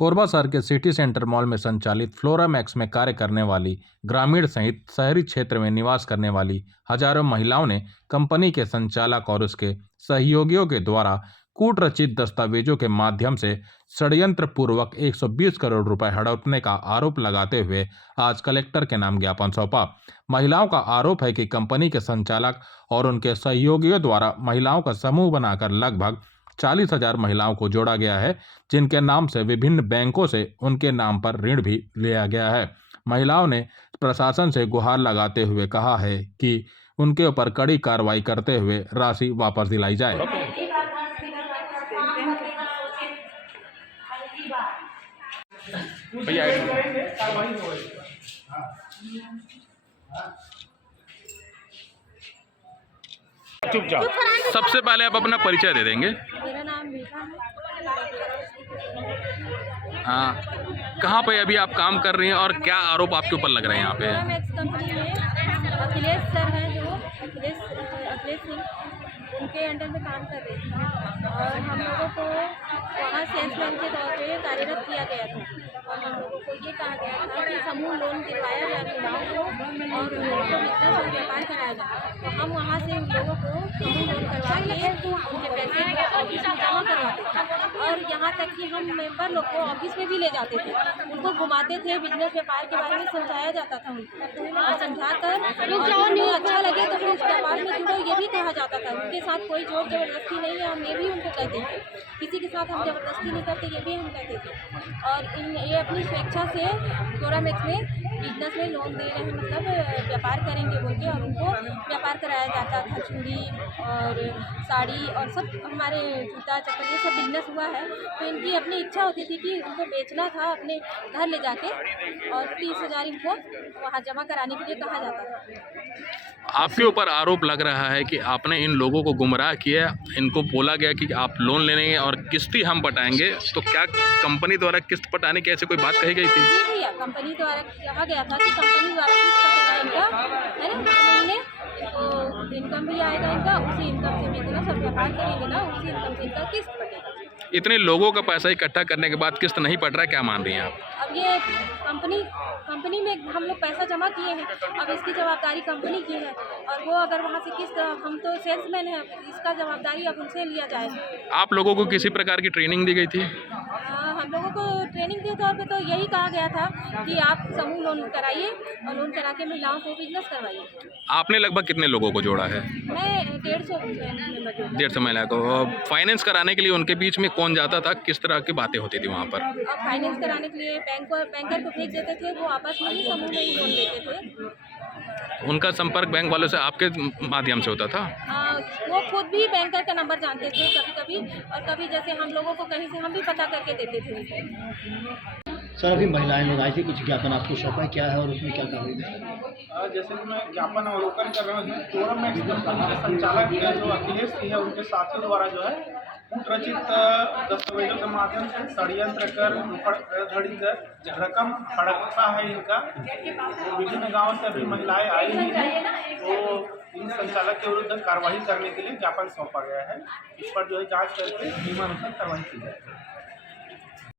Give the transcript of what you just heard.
कोरबा शहर के city centre mall में संचालित फ्लोरा मैक्स में कार्य करने वाली ग्रामीण सहित शहरी क्षेत्र में निवास करने वाली हजारों महिलाओं ने कंपनी के संचालक और उसके सहयोगियों के द्वारा कूट रचित दस्तावेजों के माध्यम से षड्यंत्र पूर्वक 120 करोड़ रुपए हड़पने का आरोप लगाते हुए आज कलेक्टर के नाम ज्ञापन सौंपा। महिलाओं का आरोप है कि कंपनी के संचालक और उनके सहयोगियों द्वारा महिलाओं का समूह बनाकर लगभग 40,000 महिलाओं को जोड़ा गया है, जिनके नाम से विभिन्न बैंकों से उनके नाम पर ऋण भी लिया गया है। महिलाओं ने प्रशासन से गुहार लगाते हुए कहा है कि उनके ऊपर कड़ी कार्रवाई करते हुए राशि वापस दिलाई जाए। चुपचाप। सबसे पहले आप अपना परिचय दे देंगे। मेरा नाम मीठा है। हाँ, कहाँ पे अभी आप काम कर रही हैं और क्या आरोप आपके ऊपर लग रहे हैं यहाँ पे? मैक्स कंपनी में अखिलेश सर हैं, जो अखिलेश सिंह, उनके अंडर में काम कर रही थी और हम लोगों को वहाँ सेल्समैन के तौर पे कार्यरत किया गया था और हम लोगों को ये कहा गया था कि समूह लोन दिलवाया जाए महिलाओं को और उन लोगों को बिजनेस और व्यापार कराया जाए। तो हम वहाँ से उन लोगों को समूह लोन करवा के उनके पैसे ऑफिस में जमा करवाते थे और यहाँ तक कि हम मेंबर लोग को ऑफिस में भी ले जाते थे, उनको घुमाते थे, बिजनेस व्यापार के बारे में समझाया जाता था उनको और समझाकर उन्हें अच्छा लगे तो फिर उस व्यापार में जुड़ो ये भी कहा जाता था। उनके साथ कोई जोर जबरदस्ती नहीं है, हम ये भी उनको कहते थे, किसी के साथ हम जबरदस्ती नहीं करते, ये भी हम कहते थे। और ये अपनी स्वेच्छा से फ्लोरा मैक्स में बिजनेस में लोन दे रहे हैं, मतलब व्यापार करेंगे बोल के, और उनको व्यापार कराया जाता था। चूड़ी और साड़ी और सब हमारे जूता चप्पल ये सब बिजनेस हुआ है। तो इनकी अपनी इच्छा होती थी कि उनको बेचना था अपने घर ले जाके और 30,000 इनको वहाँ जमा कराने के लिए कहा जाता था। आपके ऊपर आरोप लग रहा है कि आपने इन लोगों को गुमराह किया, इनको बोला गया कि आप लोन लेंगे और किस्ती हम पटाएंगे, तो क्या कंपनी द्वारा किस्त पटाने की ऐसी कोई बात कही गई थी? जी भैया, कंपनी द्वारा कहा गया था कि कंपनी द्वारा किस्त पटेगा इनका, है ना, हर महीने तो इनकम भी आएगा इनका, उसी इनकम से भी इतना सब व्यापार करेंगे ना, उसी इनकम से इनका किस्त पटेगा। इतने लोगों का पैसा इकट्ठा करने के बाद किस्त नहीं पट रहा है, क्या मान रही हैं आप? अब ये कंपनी में हम लोग पैसा जमा किए हैं, अब इसकी जवाबदारी कंपनी की है और वो अगर वहाँ से किस्त, हम तो सेल्समैन हैं, इसका जवाबदारी अब उनसे लिया जाए। आप लोगों को किसी प्रकार की ट्रेनिंग दी गई थी? हम लोगों को ट्रेनिंग के तौर पे तो यही कहा गया था कि आप समूह लोन कराइए और लोन करा के महिलाओं से बिजनेस करवाइए। आपने लगभग कितने लोगों को जोड़ा है? मैं 150 महिला को। फाइनेंस कराने के लिए उनके बीच में कौन जाता था, किस तरह की बातें होती थी वहाँ पर? अब फाइनेंस कराने के लिए बैंकर को भेज देते थे, वो आपस में ही समूह में ही लोन लेते थे। उनका संपर्क बैंक वालों से आपके माध्यम से होता था? वो खुद भी बैंकर का नंबर जानते थे कभी कभी, और कभी जैसे हम लोगों को कहीं से हम भी पता करके देते थे। सर, अभी महिलाएं लोग आई थी, कुछ ज्ञापन आपको सौंपा क्या है और उसमें क्या कार्रवाई? जैसे कि मैं ज्ञापन अवलोकन कर रहा हूँ, फ्लोरा मैक्स कंपनी के संचालक जो अखिलेश सिंह है, उनके साथियों द्वारा जो है कूट रचित दस्तावेजों के माध्यम से षड्यंत्र कर धोखाधड़ी कर रकम हड़पा है इनका। तो विभिन्न गाँव से अभी महिलाएं आई हुई हैं, तो इन संचालक के विरुद्ध कार्रवाई करने के लिए ज्ञापन सौंपा गया है। इस पर जो है जांच करके नियमानुसार कार्रवाई की जाए।